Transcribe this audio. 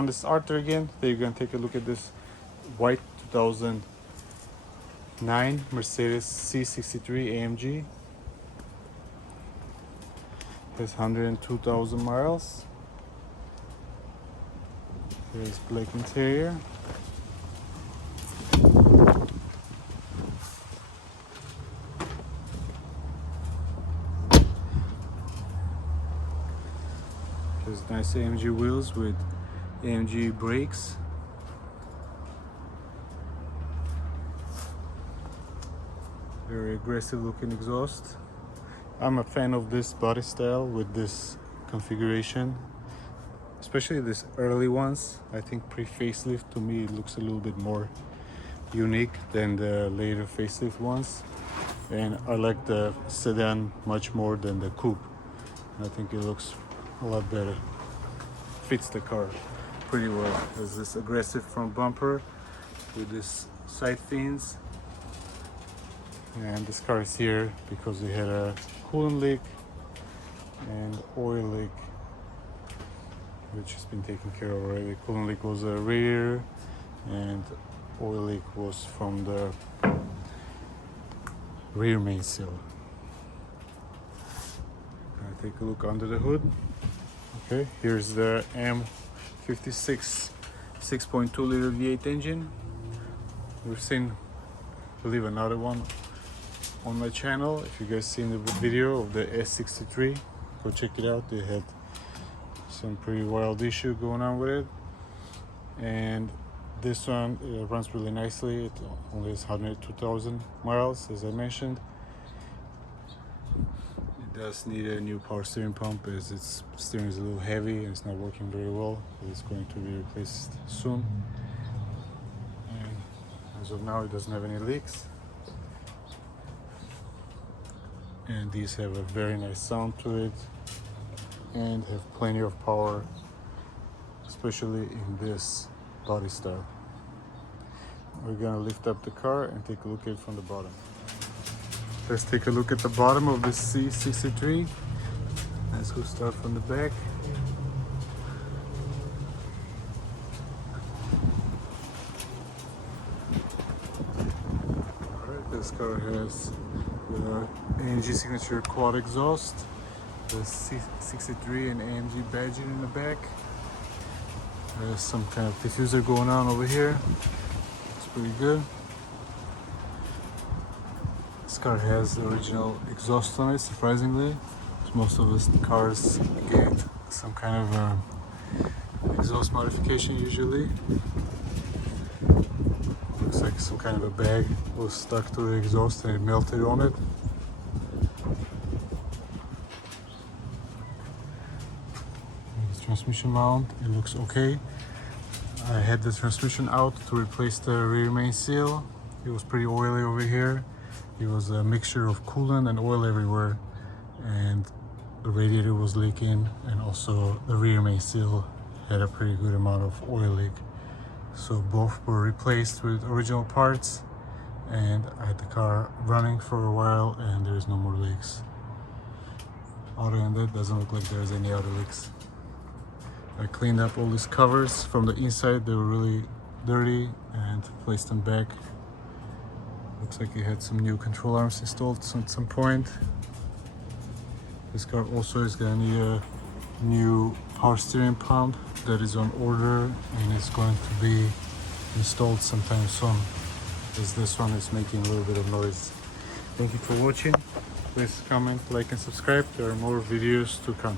on this Arthur again. Today we're gonna take a look at this white 2009 Mercedes C63 AMG. Has 102,000 miles. There's black interior. There's nice AMG wheels with AMG brakes. Very aggressive looking exhaust. I'm a fan of this body style with this configuration, especially this early ones. I think pre-facelift, to me, it looks a little bit more unique than the later facelift ones. And I like the sedan much more than the coupe. I think it looks a lot better. Fits the car pretty well. There's this aggressive front bumper with this side fins. And this car is here because we had a coolant leak and oil leak, which has been taken care of already. Coolant leak was a radiator and oil leak was from the rear main seal. Take a look under the hood. Okay, here's the M56 6.2 liter V8 engine. We've seen, I believe, another one on my channel. If you guys seen the video of the S63, go check it out. They had some pretty wild issue going on with it, and this one runs really nicely. It only has 102,000 miles, as I mentioned. It does need a new power steering pump, as its steering is a little heavy and it's not working very well. It's going to be replaced soon, and as of now it doesn't have any leaks. And these have a very nice sound to it and have plenty of power, especially in this body style. We're gonna lift up the car and take a look at it from the bottom. Let's take a look at the bottom of the C63. Let's go start from the back. Alright, this car has the AMG signature quad exhaust, the C63 and AMG badging in the back. There's some kind of diffuser going on over here. It's pretty good. This car has the original exhaust on it, surprisingly. Most of the cars get some kind of exhaust modification usually. Looks like some kind of a bag was stuck to the exhaust and it melted on it. The transmission mount, it looks okay. I had the transmission out to replace the rear main seal. It was pretty oily over here. It was a mixture of coolant and oil everywhere, and the radiator was leaking, and also the rear main seal had a pretty good amount of oil leak. So both were replaced with original parts, and I had the car running for a while and there's no more leaks. Other than that, doesn't look like there's any other leaks. I cleaned up all these covers from the inside. They were really dirty and placed them back. Looks like it had some new control arms installed at some point. This car also is going to need a new power steering pump that is on order and it's going to be installed sometime soon, as this one is making a little bit of noise. Thank you for watching. Please comment, like and subscribe. There are more videos to come.